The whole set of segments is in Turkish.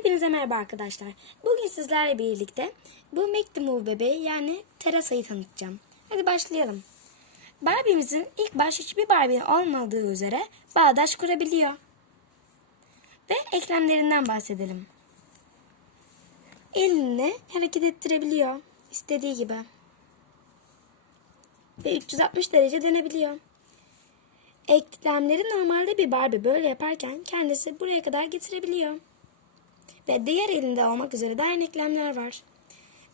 Hepinize merhaba arkadaşlar. Bugün sizlerle birlikte bu Make bebeği yani Terasa'yı tanıtacağım. Hadi başlayalım. Barbie'mizin ilk baş hiçbir Barbie'nin olmadığı üzere bağdaş kurabiliyor. Ve eklemlerinden bahsedelim. Elini hareket ettirebiliyor. istediği gibi. Ve 360 derece dönebiliyor. Eklemleri normalde bir Barbie böyle yaparken kendisi buraya kadar getirebiliyor. Ve diğer elinde olmak üzere de aynı eklemler var.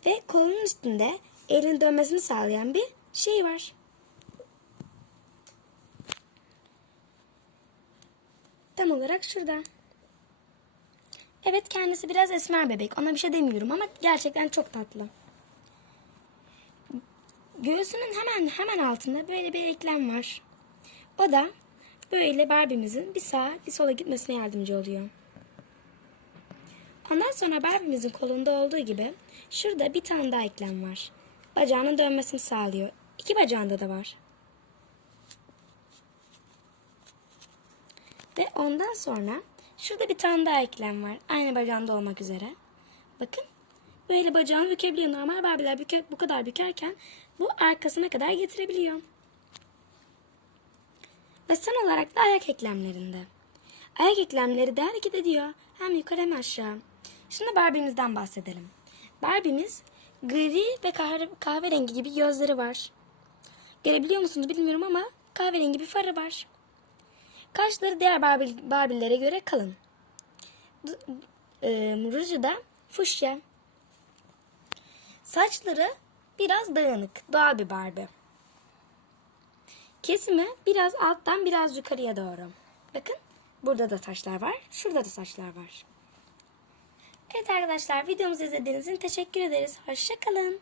Ve kolunun üstünde elin dönmesini sağlayan bir şey var. Tam olarak şurada. Evet kendisi biraz esmer bebek. Ona bir şey demiyorum ama gerçekten çok tatlı. Göğsünün hemen hemen altında böyle bir eklem var. O da böyle Barbie'mizin bir sağa bir sola gitmesine yardımcı oluyor. Ondan sonra Barbie'mizin kolunda olduğu gibi şurada bir tane daha eklem var. Bacağının dönmesini sağlıyor. İki bacağında da var. Ve ondan sonra şurada bir tane daha eklem var. Aynı bacağında olmak üzere. Bakın. Böyle bacağını bükebiliyor. Normal Barbie'ler büke, bu kadar bükerken bu arkasına kadar getirebiliyor. Ve son olarak da ayak eklemlerinde. Ayak eklemleri de hareket ediyor. Hem yukarı hem aşağı. Şimdi Barbie'mizden bahsedelim. Barbie'miz gri ve kahve, kahverengi gibi gözleri var. Görebiliyor musunuz bilmiyorum ama kahverengi bir farı var. Kaşları diğer Barbie, Barbie'lere göre kalın. E, ruju fuşya. Saçları biraz dağınık. Doğal bir Barbie. Kesimi biraz alttan biraz yukarıya doğru. Bakın burada da saçlar var. Şurada da saçlar var. Evet arkadaşlar videomuzu izlediğiniz için teşekkür ederiz. Hoşçakalın.